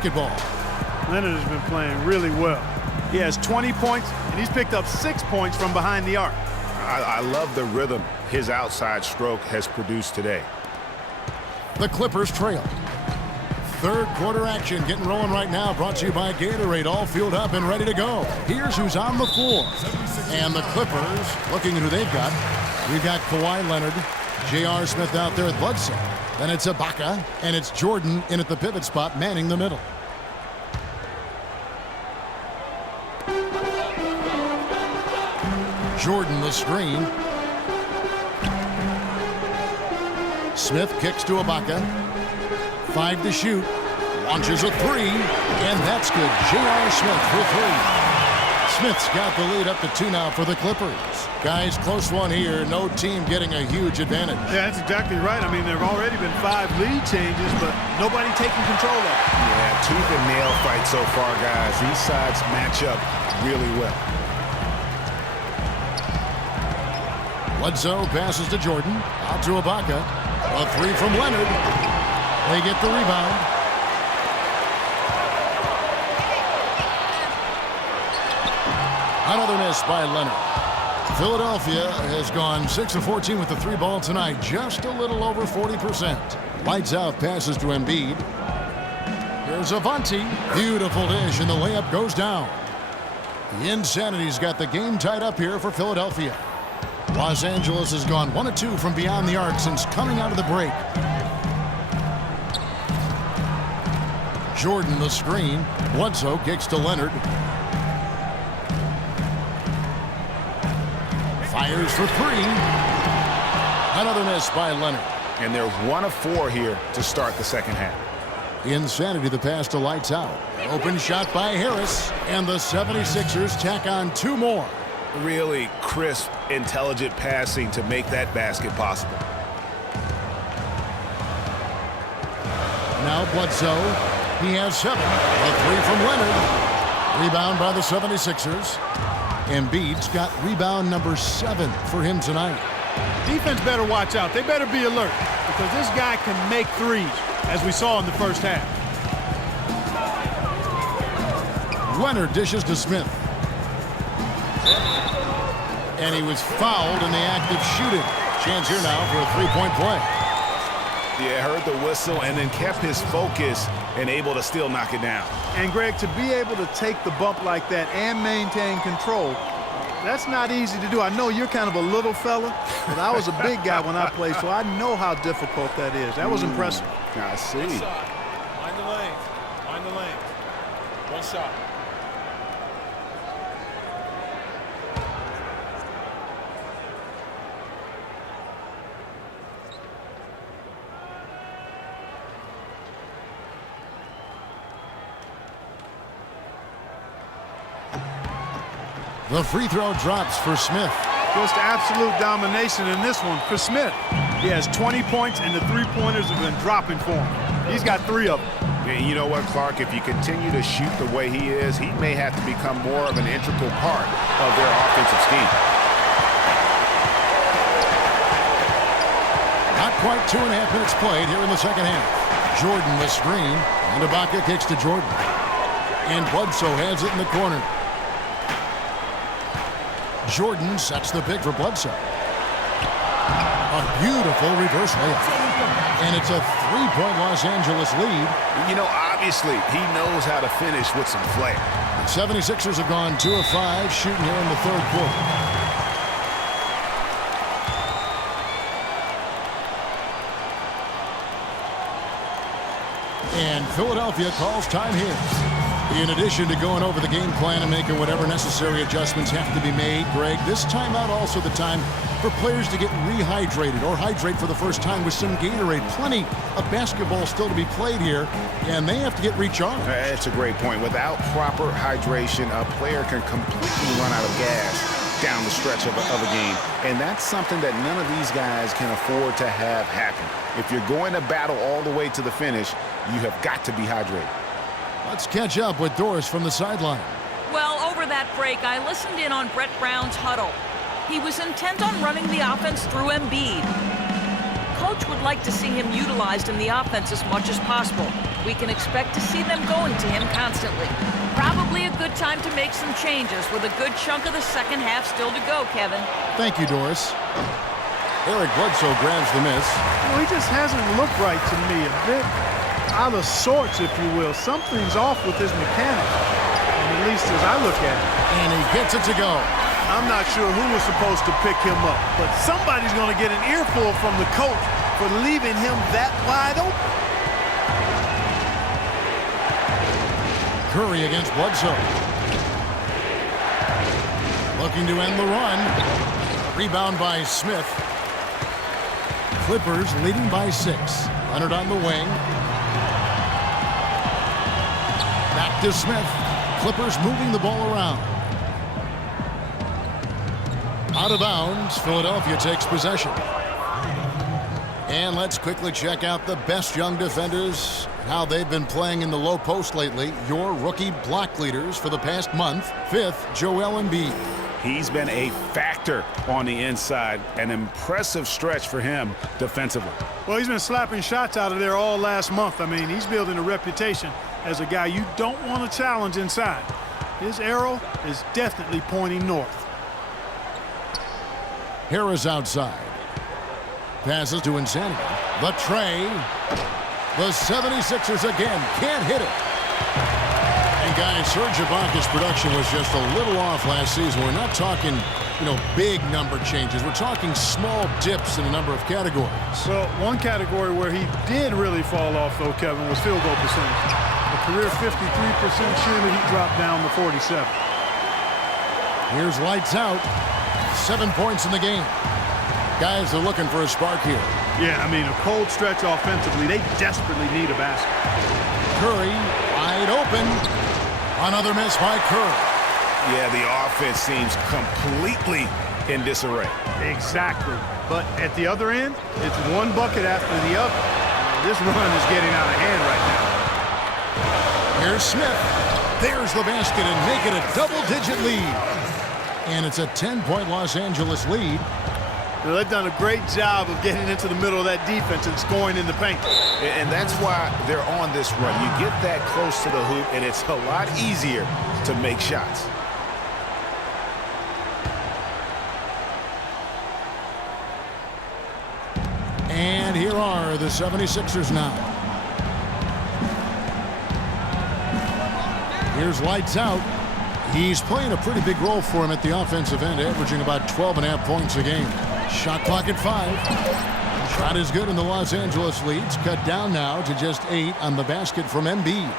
basketball. Leonard has been playing really well. He has 20 points, and he's picked up 6 points from behind the arc. I love the rhythm his outside stroke has produced today. The Clippers trail. Third quarter action getting rolling right now, brought to you by Gatorade, all fueled up and ready to go. Here's who's on the floor. And the Clippers, looking at who they've got. We've got Kawhi Leonard, J.R. Smith out there at Bledsoe. Then it's Ibaka, and it's Jordan in at the pivot spot, manning the middle. Jordan the screen. Smith kicks to Ibaka. 5 to shoot. Launches a 3, and that's good. J.R. Smith for 3. Smith's got the lead up to 2 now for the Clippers. Guys, close one here. No team getting a huge advantage. Yeah, that's exactly right. I mean, there have already been 5 lead changes, but nobody taking control of it. Yeah, tooth and nail fight so far, guys. These sides match up really well. Bledsoe passes to Jordan. Out to Ibaka. A 3 from Leonard. They get the rebound. Another miss by Leonard. Philadelphia has gone 6 of 14 with the 3 ball tonight. Just a little over 40%. Lights out passes to Embiid. Here's Avanti. Beautiful dish, and the layup goes down. The Insanity's got the game tied up here for Philadelphia. Los Angeles has gone 1 of 2 from beyond the arc since coming out of the break. Jordan the screen. Bledsoe kicks to Leonard. Fires for 3. Another miss by Leonard. And they're 1 of 4 here to start the second half. Insanity the pass to Lights Out. Open shot by Harris. And the 76ers tack on 2 more. Really crisp, intelligent passing to make that basket possible. Now Bledsoe. He has 7. A 3 from Leonard. Rebound by the 76ers. Embiid's got rebound number 7 for him tonight. Defense better watch out. They better be alert because this guy can make threes, as we saw in the first half. Leonard dishes to Smith. And he was fouled in the act of shooting. Chance here now for a 3-point play. Yeah, heard the whistle and then kept his focus and able to still knock it down. And, Greg, to be able to take the bump like that and maintain control, that's not easy to do. I know you're kind of a little fella, but I was a big guy when I played, so I know how difficult that is. That was impressive. I see. Mind the lane. Mind the lane. One shot. The free throw drops for Smith. Just absolute domination in this one for Smith. He has 20 points, and the three-pointers have been dropping for him. He's got 3 of them. And you know what, Clark? If you continue to shoot the way he is, he may have to become more of an integral part of their offensive scheme. Not quite 2.5 minutes played here in the second half. Jordan the screen, and Ibaka kicks to Jordan. And Bledsoe has it in the corner. Jordan sets the pick for Bledsoe. A beautiful reverse layup. And it's a 3-point Los Angeles lead. You know, obviously, he knows how to finish with some flair. The 76ers have gone 2 of 5 shooting here in the third quarter. And Philadelphia calls time here. In addition to going over the game plan and making whatever necessary adjustments have to be made, Greg, this timeout also the time for players to get rehydrated or hydrate for the first time with some Gatorade. Plenty of basketball still to be played here, and they have to get recharged. That's a great point. Without proper hydration, a player can completely run out of gas down the stretch of a game, and that's something that none of these guys can afford to have happen. If you're going to battle all the way to the finish, you have got to be hydrated. Let's catch up with Doris from the sideline. Well, over that break, I listened in on Brett Brown's huddle. He was intent on running the offense through Embiid. Coach would like to see him utilized in the offense as much as possible. We can expect to see them going to him constantly. Probably a good time to make some changes with a good chunk of the second half still to go, Kevin. Thank you, Doris. Eric Bledsoe grabs the miss. He just hasn't looked right to me. A bit out of sorts, if you will. Something's off with his mechanics, at least as I look at it. And he gets it to go. I'm not sure who was supposed to pick him up, but somebody's going to get an earful from the coach for leaving him that wide open. Curry against Bledsoe. Looking to end the run. Rebound by Smith. Clippers leading by 6. Leonard on the wing. Back to Smith. Clippers moving the ball around. Out of bounds. Philadelphia takes possession. And let's quickly check out the best young defenders, how they've been playing in the low post lately. Your rookie block leaders for the past month. 5th, Joel Embiid. He's been a factor on the inside. An impressive stretch for him defensively. Well, he's been slapping shots out of there all last month. I mean, he's building a reputation as a guy you don't want to challenge inside. His arrow is definitely pointing north. Harris outside. Passes to Insanity. The tray. The 76ers again can't hit it. And guys, Serge Ibaka's production was just a little off last season. We're not talking, big number changes. We're talking small dips in a number of categories. Well, one category where he did really fall off, though, Kevin, was field goal percentage. A career 53% shooter, he dropped down to 47. Here's lights out. 7 points in the game. Guys, they're looking for a spark here. Yeah, I mean, a cold stretch offensively. They desperately need a basket. Curry, wide open. Another miss by Curry. Yeah, the offense seems completely in disarray. Exactly. But at the other end, it's one bucket after the other. This run is getting out of hand right now. Here's Smith. There's the basket and make it a double-digit lead. And it's a 10-point Los Angeles lead. Well, they've done a great job of getting into the middle of that defense and scoring in the paint. And that's why they're on this run. You get that close to the hoop, and it's a lot easier to make shots. And here are the 76ers now. Here's lights out. He's playing a pretty big role for him at the offensive end, averaging about 12.5 points a game. Shot clock at 5. Shot is good, and the Los Angeles leads cut down now to just 8 on the basket from Embiid.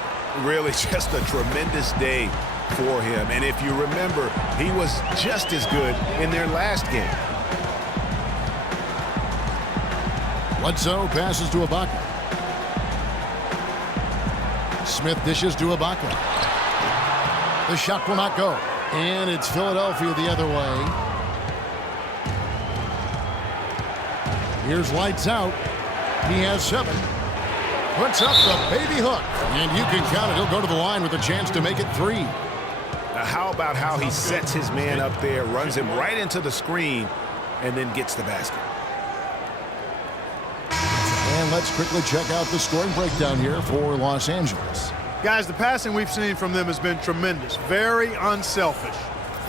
Really just a tremendous day for him. And if you remember, he was just as good in their last game. Bledsoe passes to Ibaka. Smith dishes to Ibaka. The shot will not go. And it's Philadelphia the other way. Here's lights out. He has 7. Puts up the baby hook. And you can count it. He'll go to the line with a chance to make it 3. Now, how about how he sets his man up there, runs him right into the screen, and then gets the basket. And let's quickly check out the scoring breakdown here for Los Angeles. Guys, the passing we've seen from them has been tremendous. Very unselfish.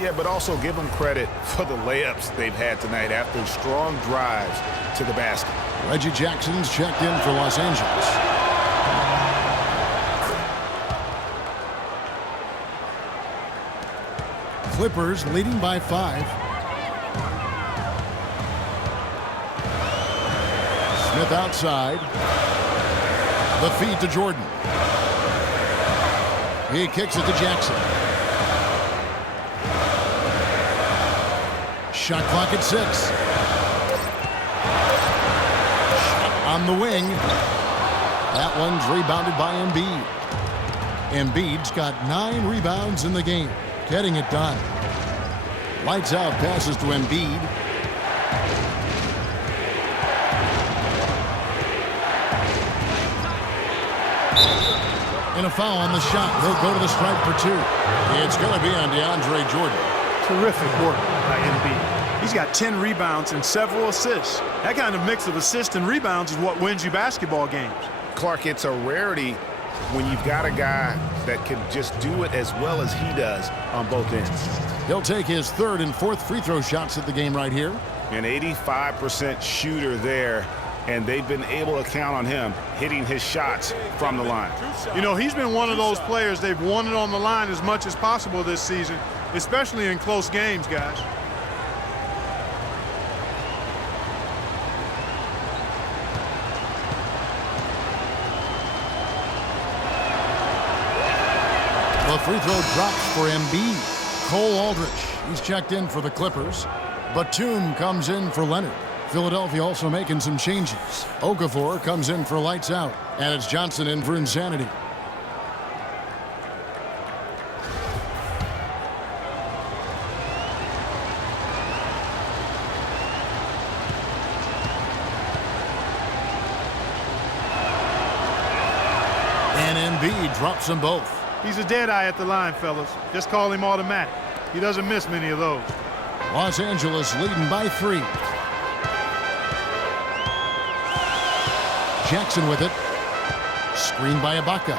Yeah, but also give them credit for the layups they've had tonight after strong drives to the basket. Reggie Jackson's checked in for Los Angeles. Clippers leading by 5. Smith outside. The feed to Jordan. He kicks it to Jackson. Shot clock at 6. Shot on the wing. That one's rebounded by Embiid. Embiid's got 9 rebounds in the game, getting it done. Lights out, passes to Embiid. And a foul on the shot. They'll go to the stripe for 2. It's going to be on DeAndre Jordan. Terrific work by Embiid. He's got 10 rebounds and several assists. That kind of mix of assists and rebounds is what wins you basketball games. Clark, it's a rarity when you've got a guy that can just do it as well as he does on both ends. He'll take his third and fourth free throw shots at the game right here. An 85% shooter there, and they've been able to count on him hitting his shots from the line. You know, he's been one of those players they've wanted on the line as much as possible this season, especially in close games, guys. The free throw drops for Embiid. Cole Aldrich, he's checked in for the Clippers. Batum comes in for Leonard. Philadelphia also making some changes. Okafor comes in for lights out. And it's Johnson in for insanity. And Embiid drops them both. He's a dead eye at the line, fellas. Just call him automatic. He doesn't miss many of those. Los Angeles leading by 3. Jackson with it. Screen by Ibaka.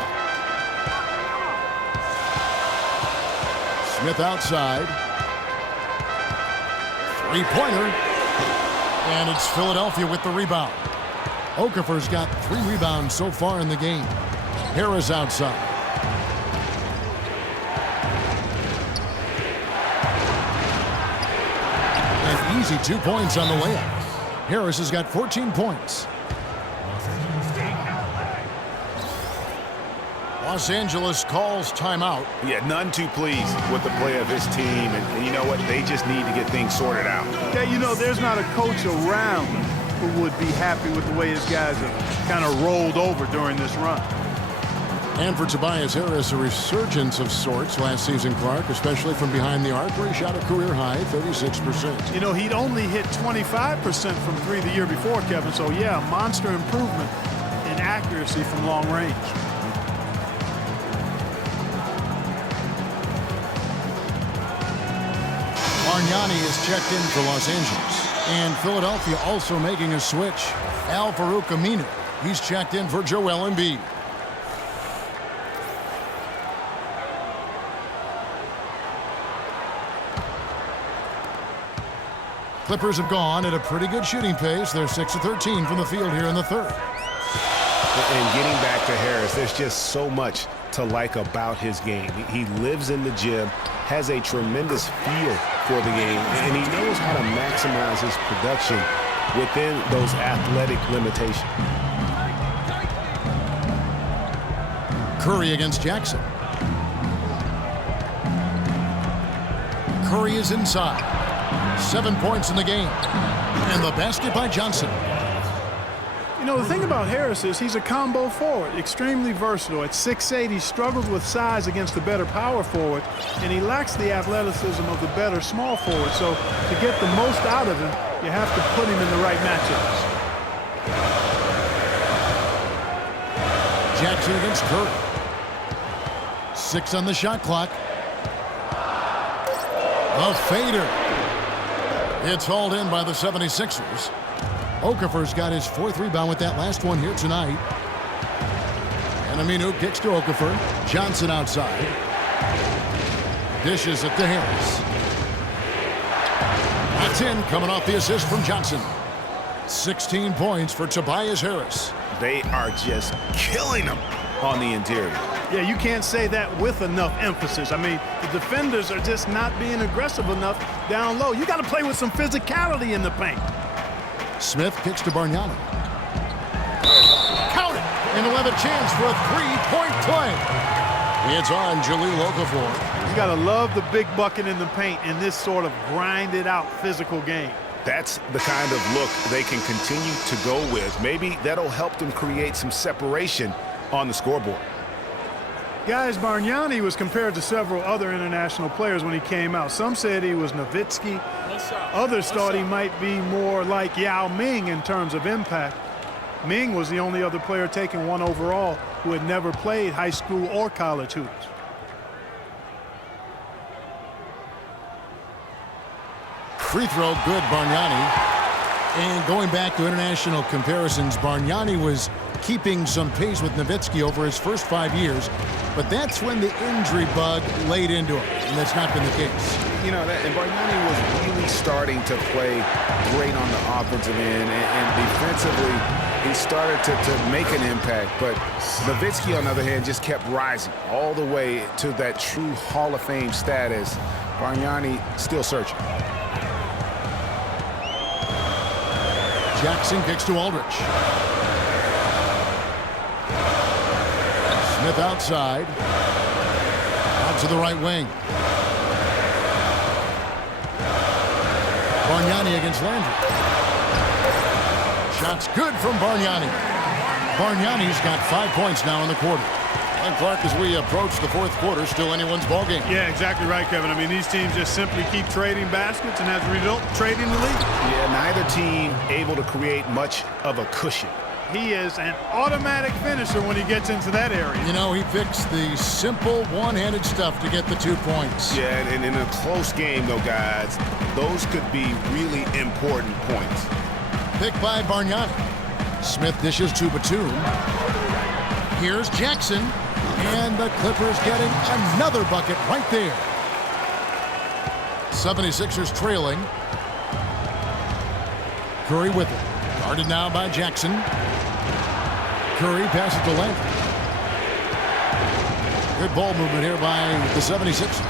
Smith outside. Three-pointer. And it's Philadelphia with the rebound. Okafor's got 3 rebounds so far in the game. Harris outside. An easy 2 points on the layup. Harris has got 14 points. Los Angeles calls timeout. Yeah, none too pleased with the play of his team. And you know what? They just need to get things sorted out. Yeah, you know, there's not a coach around who would be happy with the way his guys have kind of rolled over during this run. And for Tobias Harris, a resurgence of sorts last season, Clark, especially from behind the arc, where he shot a career-high 36%. You know, he'd only hit 25% from 3 the year before, Kevin. So, yeah, monster improvement in accuracy from long range. Bargnani is checked in for Los Angeles. And Philadelphia also making a switch. Al-Farouq Aminu, he's checked in for Joel Embiid. Clippers have gone at a pretty good shooting pace. They're 6 of 13 from the field here in the third. And getting back to Harris, there's just so much to like about his game. He lives in the gym, has a tremendous feel for the game, and he knows how to maximize his production within those athletic limitations. Curry against Jackson. Curry is inside. 7 points in the game. And the basket by Johnson. You know, the thing about Harris is he's a combo forward, extremely versatile. At 6'8", he struggles with size against the better power forward, and he lacks the athleticism of the better small forward. So to get the most out of him, you have to put him in the right matchups. Jackson against Curry. 6 on the shot clock. The fader. It's hauled in by the 76ers. Okafor's got his 4th rebound with that last one here tonight. And Aminu kicks to Okafor. Johnson outside. Dishes it to Harris. That's in, coming off the assist from Johnson. 16 points for Tobias Harris. They are just killing him on the interior. Yeah, you can't say that with enough emphasis. I mean, the defenders are just not being aggressive enough down low. You got to play with some physicality in the paint. Smith kicks to Bargnani. Count it! And he'll have a chance for a 3-point play. It's on Jahlil Okafor. You got to love the big bucket in the paint in this sort of grinded-out physical game. That's the kind of look they can continue to go with. Maybe that'll help them create some separation on the scoreboard. Guys, Bargnani was compared to several other international players when he came out. Some said he was Nowitzki. Others thought he might be more like Yao Ming in terms of impact. Ming was the only other player taken 1 overall who had never played high school or college hoops. Free throw good, Bargnani. And going back to international comparisons, Bargnani was keeping some pace with Nowitzki over his first 5 years, but that's when the injury bug laid into him, and that's not been the case. You know, and Bargnani was really starting to play great on the offensive end, and defensively, he started to make an impact, but Nowitzki, on the other hand, just kept rising all the way to that true Hall of Fame status. Bargnani still searching. Jackson kicks to Aldridge. Smith outside. Out to the right wing. Bargnani against Landry. Shot's good from Bargnani. Bargnani's got 5 points now in the quarter. And Clark, as we approach the fourth quarter, still anyone's ballgame. Yeah, exactly right, Kevin. I mean, these teams just simply keep trading baskets, and as a result, trading the lead. Yeah, neither team able to create much of a cushion. He is an automatic finisher when he gets into that area. You know, he picks the simple one-handed stuff to get the 2 points. Yeah, and in a close game, though, guys, those could be really important points. Picked by Bargnani. Smith dishes to Batum. Here's Jackson. And the Clippers getting another bucket right there. 76ers trailing. Curry with it. Guarded now by Jackson. Curry passes to Landry. Good ball movement here by the 76ers.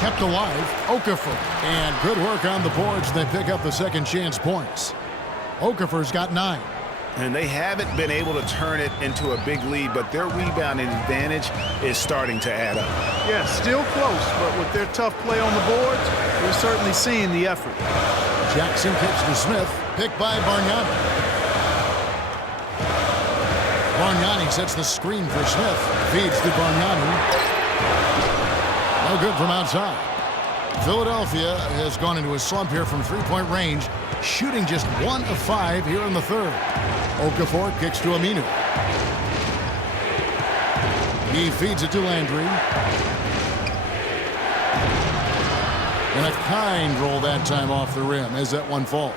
Kept alive, Okafor. And good work on the boards. They pick up the second chance points. Okafor's got 9. And they haven't been able to turn it into a big lead, but their rebounding advantage is starting to add up. Yeah, still close, but with their tough play on the boards, we're certainly seeing the effort. Jackson kicks to Smith, picked by Bargnani. Bargnani sets the screen for Smith, feeds to Bargnani. No good from outside. Philadelphia has gone into a slump here from three-point range, shooting just 1 of 5 here in the third. Okafor kicks to Aminu. He feeds it to Landry. And a kind roll that time off the rim as that one falls.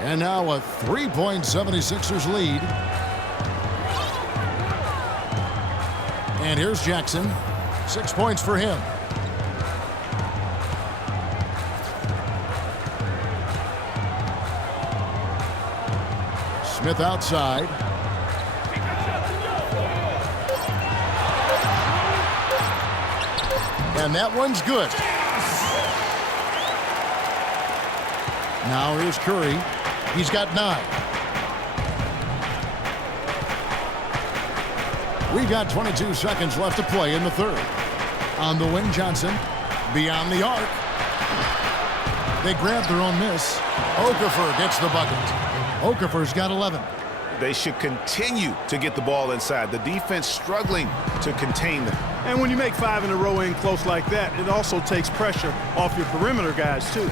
And now a 3-point 76ers lead. And here's Jackson. 6 points for him. Smith outside. And that one's good. Now here's Curry. He's got 9. We've got 22 seconds left to play in the third. On the wing, Johnson. Beyond the arc. They grab their own miss. Okafor gets the bucket. Okafor's got 11. They should continue to get the ball inside. The defense struggling to contain them. And when you make 5 in a row in close like that, it also takes pressure off your perimeter guys, too.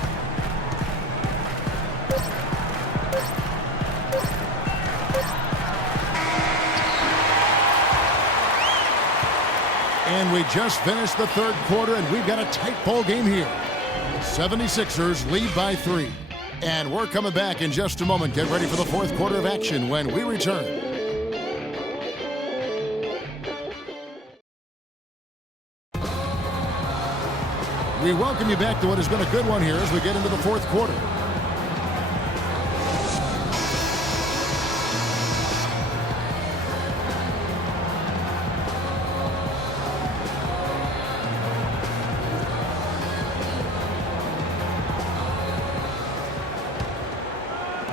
And we just finished the third quarter, and we've got a tight ball game here. 76ers lead by 3. And we're coming back in just a moment. Get ready for the fourth quarter of action when we return. We welcome you back to what has been a good one here as we get into the fourth quarter.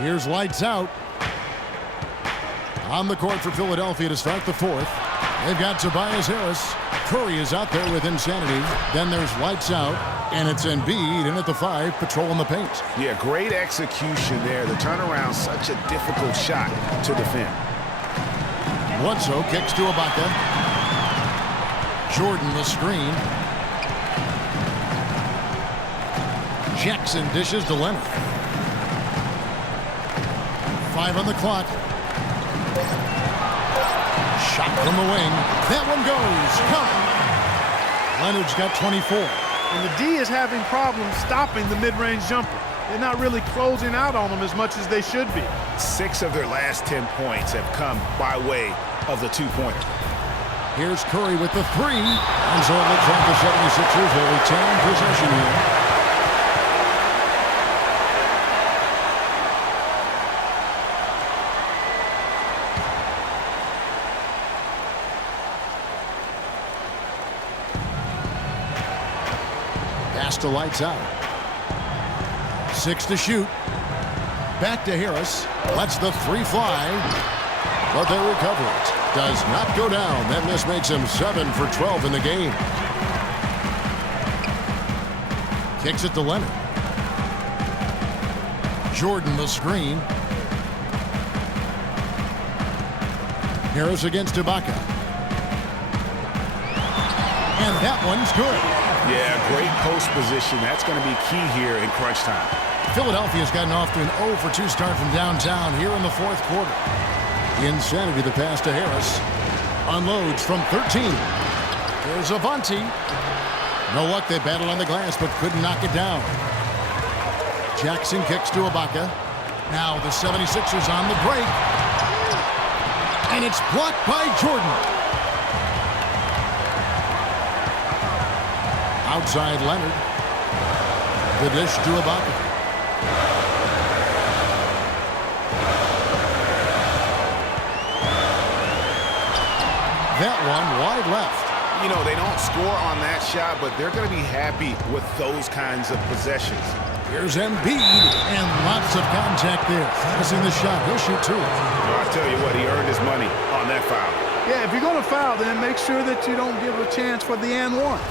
Here's lights out. On the court for Philadelphia to start the fourth. They've got Tobias Harris. Curry is out there with insanity. Then there's lights out, and it's Embiid in at the 5, patrolling the paint. Yeah, great execution there. The turnaround, such a difficult shot to defend. Bledsoe kicks to Ibaka. Jordan the screen. Jackson dishes to Leonard. 5 on the clock. Shot from the wing. That one goes. Count. Leonard's got 24. And the D is having problems stopping the mid-range jumper. They're not really closing out on them as much as they should be. 6 of their last 10 points have come by way of the two-pointer. Here's Curry with the three. And so it looks like the 76ers will retain possession here. Pass to lights out. 6 to shoot. Back to Harris. Lets the three fly. But they recover it. Does not go down. Then this makes him 7 for 12 in the game. Kicks it to Leonard. Jordan the screen. Harris against Ibaka. And that one's good. Yeah, great post position. That's going to be key here in crunch time. Philadelphia's gotten off to an 0 for 2 start from downtown here in the fourth quarter. Insanity, the pass to Harris. Unloads from 13. There's Avanti. No luck, they battled on the glass but couldn't knock it down. Jackson kicks to Ibaka. Now the 76ers on the break. And it's blocked by Jordan. Outside Leonard. The dish to Ibaka. That one wide left. You know, they don't score on that shot, but they're going to be happy with those kinds of possessions. Here's Embiid, and lots of contact there. Missing the shot. He'll shoot 2. Well, I'll tell you what, he earned his money on that foul. Yeah, if you're going to foul, then make sure that you don't give a chance for the and one.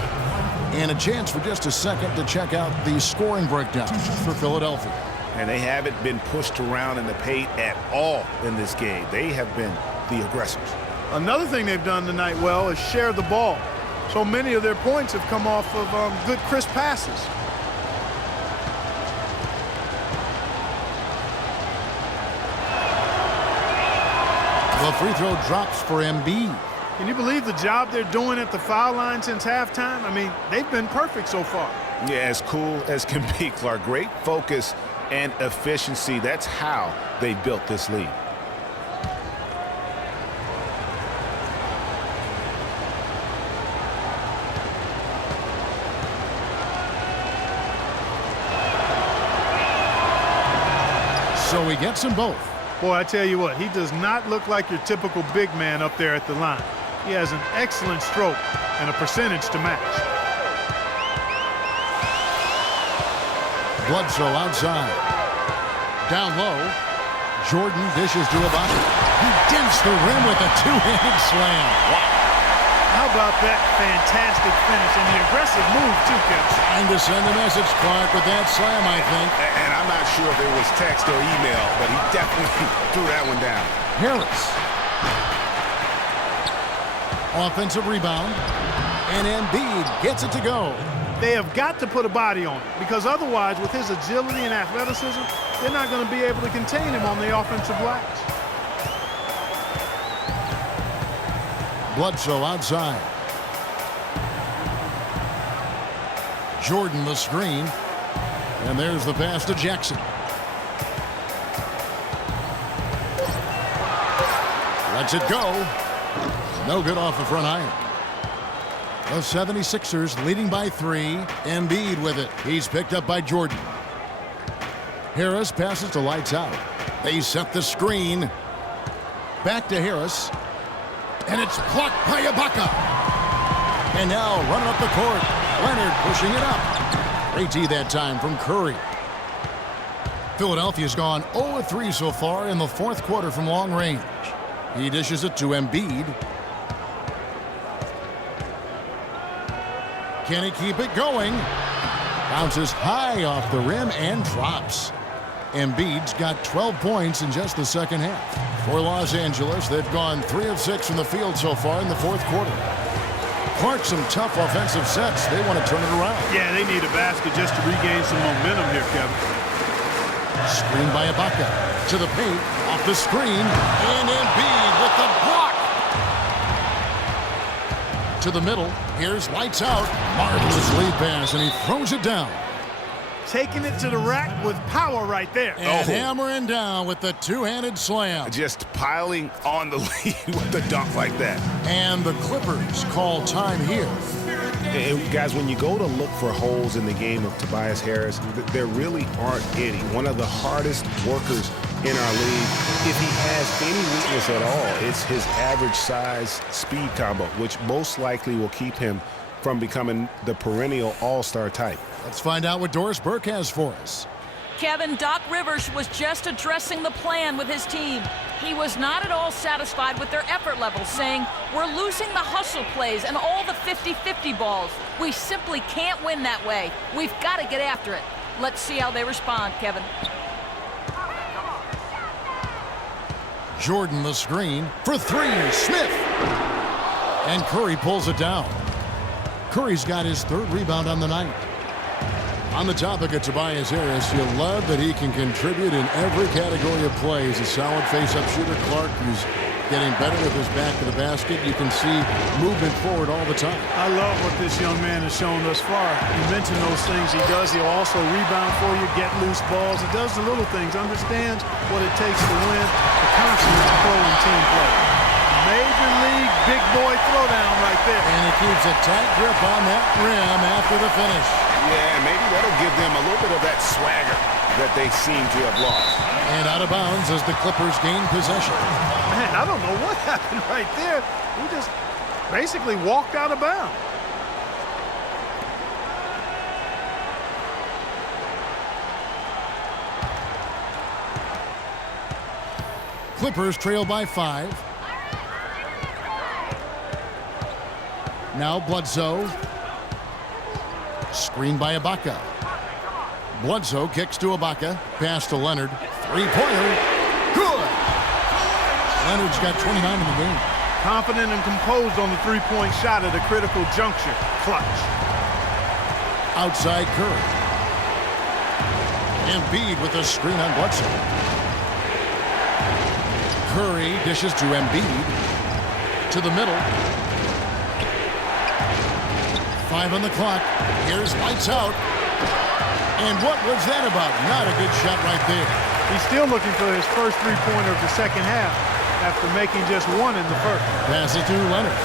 And a chance for just a second to check out the scoring breakdown for Philadelphia. And they haven't been pushed around in the paint at all in this game. They have been the aggressors. Another thing they've done tonight well is share the ball. So many of their points have come off of good, crisp passes. The free throw drops for Embiid. Can you believe the job they're doing at the foul line since halftime? I mean, they've been perfect so far. Yeah, as cool as can be, Clark. Great focus and efficiency. That's how they built this lead. So he gets them both. Boy, I tell you what, he does not look like your typical big man up there at the line. He has an excellent stroke and a percentage to match. Bledsoe outside. Down low. Jordan dishes to Ibaka. He dents the rim with a two-handed slam. Wow. How about that fantastic finish and the aggressive move, too, Kevin? Trying to send a message, Clark, with that slam, I think. And I'm not sure if it was text or email, but he definitely threw that one down. Harris. Offensive rebound. And Embiid gets it to go. They have got to put a body on it, because otherwise, with his agility and athleticism, they're not going to be able to contain him on the offensive glass. Bledsoe outside. Jordan the screen. And there's the pass to Jackson. Lets it go. No good off the front iron. The 76ers leading by 3. Embiid with it. He's picked up by Jordan. Harris passes to lights out. They set the screen. Back to Harris. And it's blocked by Ibaka. And now running up the court. Leonard pushing it up. Great D that time from Curry. Philadelphia's gone 0-3 so far in the fourth quarter from long range. He dishes it to Embiid. Can he keep it going? Bounces high off the rim and drops. Embiid's got 12 points in just the second half. For Los Angeles, they've gone 3 of 6 from the field so far in the fourth quarter. Clark, some tough offensive sets. They want to turn it around. Yeah, they need a basket just to regain some momentum here, Kevin. Screen by Ibaka. To the paint. Off the screen. And Embiid with the block. To the middle. Here's lights out. Marvelous lead pass, and he throws it down. taking it to the rack with power right there. And hammering down with the two-handed slam. Just piling on the lead with the dunk like that. And the Clippers call time here. And guys, when you go to look for holes in the game of Tobias Harris, there really aren't any. One of the hardest workers in our league. If he has any weakness at all, it's his average size speed combo, which most likely will keep him from becoming the perennial all-star type. Let's find out what Doris Burke has for us. Kevin, Doc Rivers was just addressing the plan with his team. He was not at all satisfied with their effort levels, saying, "We're losing the hustle plays and all the 50-50 balls. We simply can't win that way. We've got to get after it." Let's see how they respond, Kevin. Jordan the screen for three. Smith. And Curry pulls it down. Curry's got his third rebound on the night. On the topic of Tobias Harris, you'll love that he can contribute in every category of play. He's a solid face-up shooter. Clark, who's getting better with his back to the basket. You can see movement forward all the time. I love what this young man has shown thus far. You mentioned those things he does. He'll also rebound for you, get loose balls. He does the little things, understands what it takes to win. The consummate pro in team play. Major league big boy throwdown right there. And he keeps a tight grip on that rim after the finish. Yeah, maybe that'll give them a little bit of that swagger that they seem to have lost. And out of bounds as the Clippers gain possession. Man, I don't know what happened right there. We just basically walked out of bounds. Clippers trail by 5. Now Bledsoe. Screened by Ibaka. Bledsoe kicks to Ibaka. Pass to Leonard. Three-pointer. Good! Leonard's got 29 in the game. Confident and composed on the three-point shot at a critical juncture. Clutch. Outside Curry. Embiid with a screen on Bledsoe. Curry dishes to Embiid. To the middle. 5 on the clock. Here's lights out. And what was that about? Not a good shot right there. He's still looking for his first three-pointer of the second half after making just one in the first. Pass it to Leonard.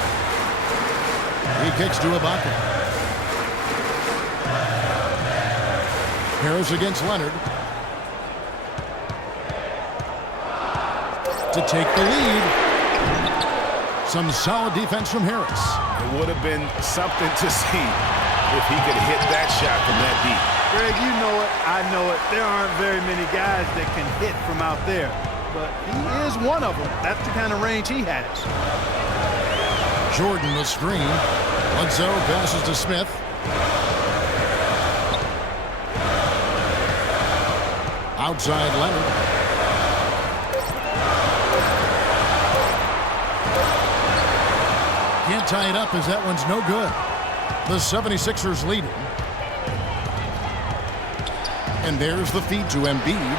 He kicks to Ibaka. Harris against Leonard. To take the lead. Some solid defense from Harris. It would have been something to see if he could hit that shot from that deep. Greg, you know it, I know it. There aren't very many guys that can hit from out there, but he is one of them. That's the kind of range he has. Jordan the screen. Bledsoe passes to Smith. Outside Leonard. Can't tie it up as that one's no good. The 76ers lead. And there's the feed to Embiid.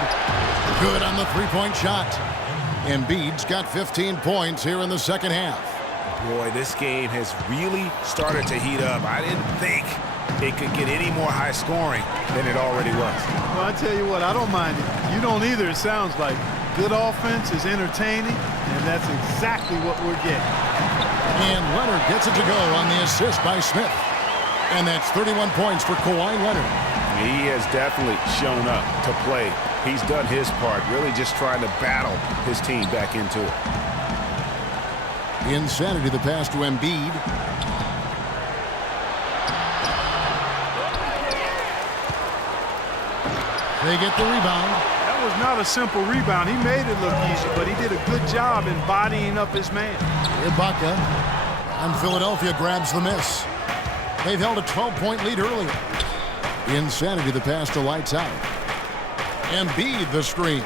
Good on the three-point shot. Embiid's got 15 points here in the second half. Boy, this game has really started to heat up. I didn't think it could get any more high scoring than it already was. Well, I tell you what, I don't mind it. You don't either, it sounds like. Good offense is entertaining, and that's exactly what we're getting. And Leonard gets it to go on the assist by Smith. And that's 31 points for Kawhi Leonard. He has definitely shown up to play. He's done his part, really just trying to battle his team back into it. Insanity, the pass to Embiid. They get the rebound. That was not a simple rebound. He made it look easy, but he did a good job in bodying up his man. Ibaka, and Philadelphia grabs the miss. They've held a 12-point lead earlier. Insanity, the pass to lights out. Embiid, the screen.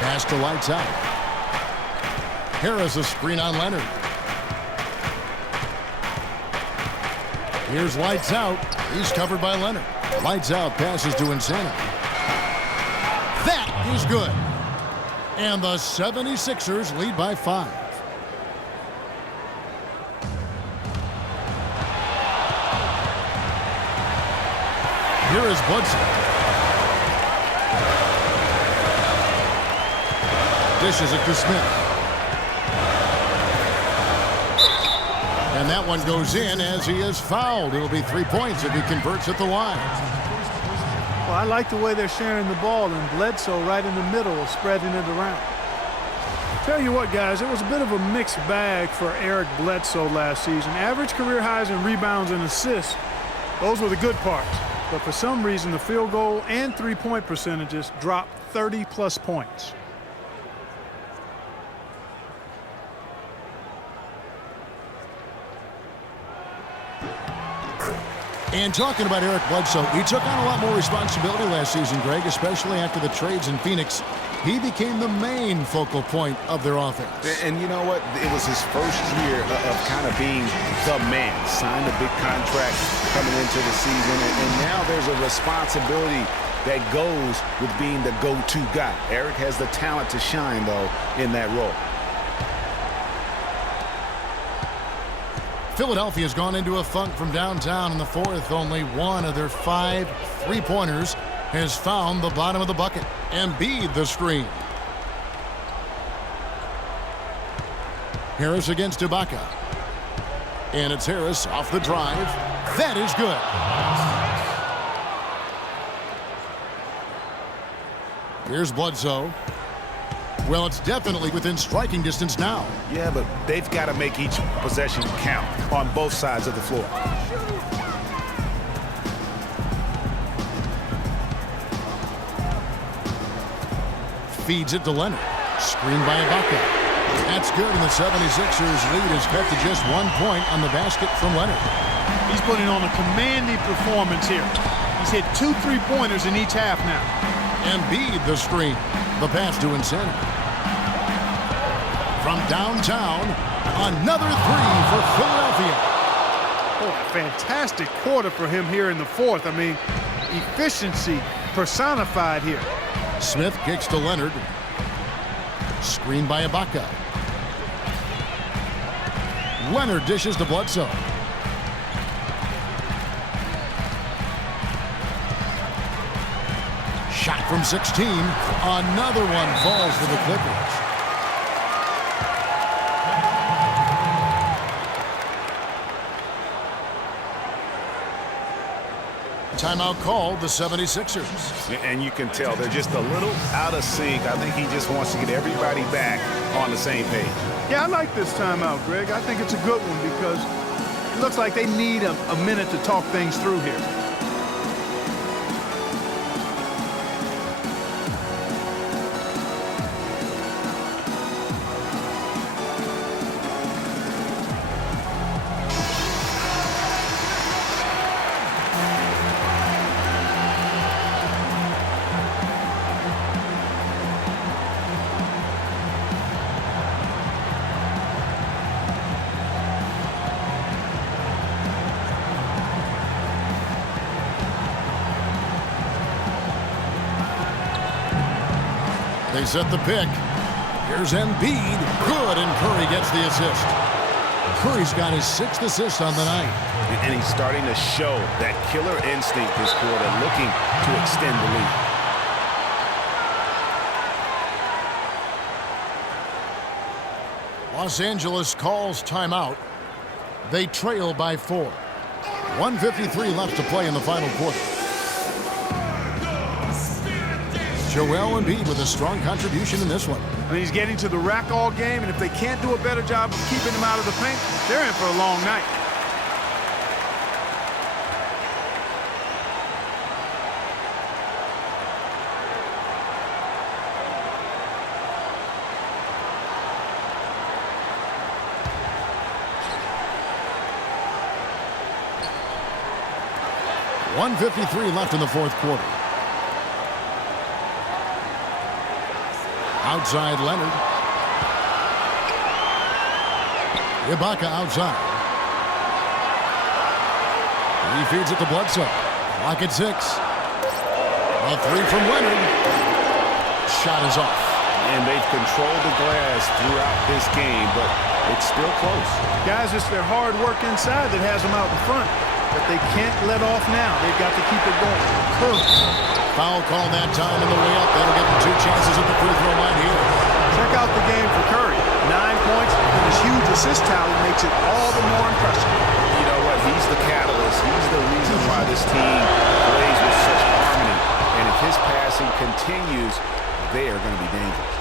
Pass to lights out. Harris, a screen on Leonard. Here's lights out. He's covered by Leonard. Lights out, passes to Insanity. That is good. And the 76ers lead by 5. Here is Bledsoe. Dishes it to Smith. And that one goes in as he is fouled. It'll be 3 points if he converts at the line. Well, I like the way they're sharing the ball, and Bledsoe right in the middle, spreading it around. Tell you what, guys, it was a bit of a mixed bag for Eric Bledsoe last season. Average career highs in rebounds and assists, those were the good parts. But for some reason, the field goal and three-point percentages dropped 30-plus points. And talking about Eric Bledsoe, he took on a lot more responsibility last season, Greg, especially after the trades in Phoenix. He became the main focal point of their offense. And you know what? It was his first year of kind of being the man. Signed a big contract coming into the season, and now there's a responsibility that goes with being the go-to guy. Eric has the talent to shine, though, in that role. Philadelphia's gone into a funk from downtown in the fourth. Only one of their 5 three-pointers has found the bottom of the bucket. Embiid the screen. Harris against Ibaka. And it's Harris off the drive. That is good. Here's Bledsoe. Well, it's definitely within striking distance now. Yeah, but they've got to make each possession count on both sides of the floor. Feeds it to Leonard. Screened by Ibaka. That's good, and the 76ers lead is cut to just 1 point on the basket from Leonard. He's putting on a commanding performance here. He's hit 2 3-pointers in each half now. Embiid the screen. The pass to Insanity. From downtown, another 3 for Philadelphia. Oh, a fantastic quarter for him here in the fourth. I mean, efficiency personified here. Smith kicks to Leonard. Screened by Ibaka. Leonard dishes to Bledsoe. Shot from 16. Another one falls for the Clippers. Timeout called the 76ers. And you can tell they're just a little out of sync. I think he just wants to get everybody back on the same page. Yeah, I like this timeout, Greg. I think it's a good one because it looks like they need a minute to talk things through here. They set the pick. Here's Embiid. Good, and Curry gets the assist. Curry's got his 6th assist on the night. And he's starting to show that killer instinct this quarter, looking to extend the lead. Los Angeles calls timeout. They trail by 4. 1:53 left to play in the final quarter. Joel Embiid with a strong contribution in this one. I mean, he's getting to the rack all game, and if they can't do a better job of keeping him out of the paint, they're in for a long night. .153 left in the fourth quarter. Outside Leonard. Ibaka outside. He feeds it to Bledsoe. Clock at 6. A 3 from Leonard. Shot is off. And they've controlled the glass throughout this game, but it's still close. Guys, it's their hard work inside that has them out in front. But they can't let off now. They've got to keep it going. Curry. Foul call that time in the way up. That'll give them 2 chances at the free throw line here. Check out the game for Curry. 9 points, and his huge assist tally makes it all the more impressive. You know what? He's the catalyst. He's the reason why this team plays with such harmony. And if his passing continues, they are going to be dangerous.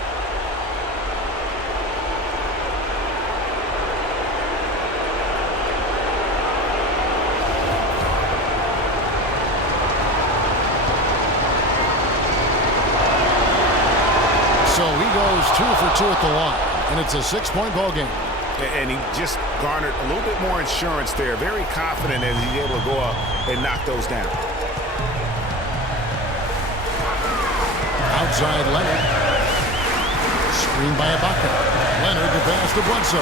So he goes 2 for 2 at the line, and it's a 6-point ball game. And he just garnered a little bit more insurance there. Very confident as he's able to go up and knock those down. Outside Leonard. Screen by Ibaka. Leonard the pass to Bledsoe.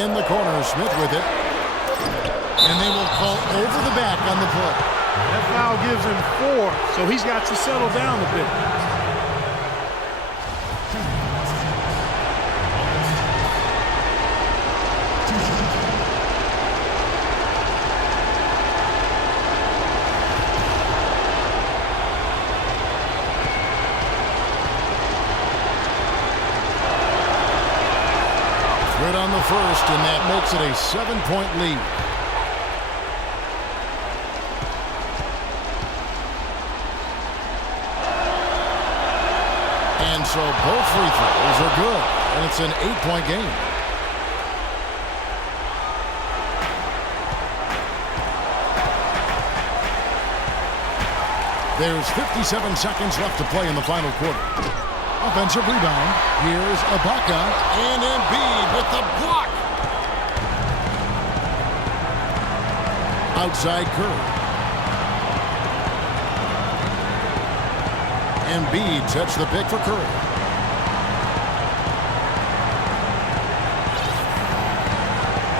In the corner, Smith with it. And they will call over the back on the play. That foul gives him 4, so he's got to settle down a bit. Threat on the first, and that makes it a 7-point lead. And so both free throws are good, and it's an 8-point game. There's 57 seconds left to play in the final quarter. Offensive rebound. Here's Ibaka and Embiid with the block. Outside Curry. Embiid sets the pick for Curry.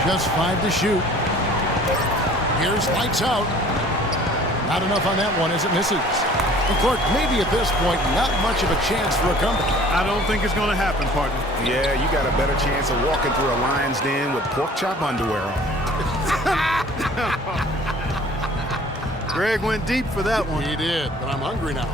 Just 5 to shoot. Here's lights out. Not enough on that one as it misses. And Clark, maybe at this point, not much of a chance for a comeback. I don't think it's going to happen, partner. Yeah, you got a better chance of walking through a lion's den with pork chop underwear on. Greg went deep for that one. He did, but I'm hungry now.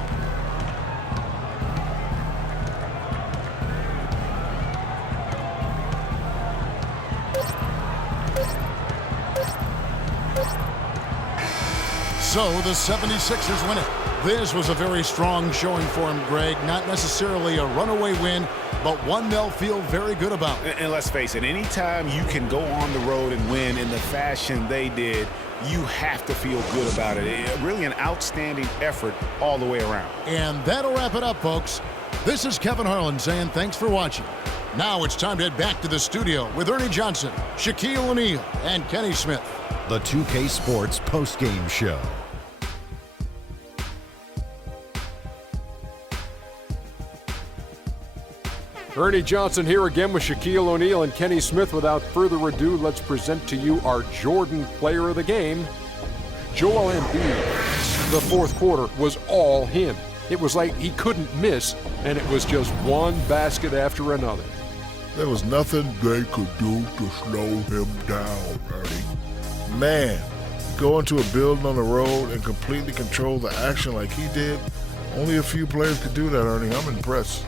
So the 76ers win it. This was a very strong showing for him, Greg. Not necessarily a runaway win, but one they'll feel very good about. And let's face it, anytime you can go on the road and win in the fashion they did, you have to feel good about it. Really an outstanding effort all the way around. And that'll wrap it up, folks. This is Kevin Harlan saying thanks for watching. Now it's time to head back to the studio with Ernie Johnson, Shaquille O'Neal, and Kenny Smith. The 2K Sports postgame show. Ernie Johnson here again with Shaquille O'Neal and Kenny Smith. Without further ado, let's present to you our Jordan player of the game, Joel Embiid. The fourth quarter was all him. It was like he couldn't miss, and it was just one basket after another. There was nothing they could do to slow him down, Ernie. Man, go into a building on the road and completely control the action like he did, only a few players could do that, Ernie. I'm impressed.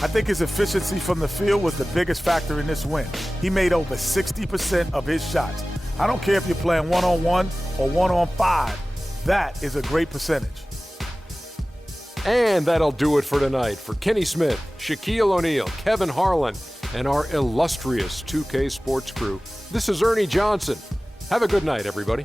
I think his efficiency from the field was the biggest factor in this win. He made over 60% of his shots. I don't care if you're playing one-on-one or one-on-5. That is a great percentage. And that'll do it for tonight. For Kenny Smith, Shaquille O'Neal, Kevin Harlan, and our illustrious 2K Sports crew, this is Ernie Johnson. Have a good night, everybody.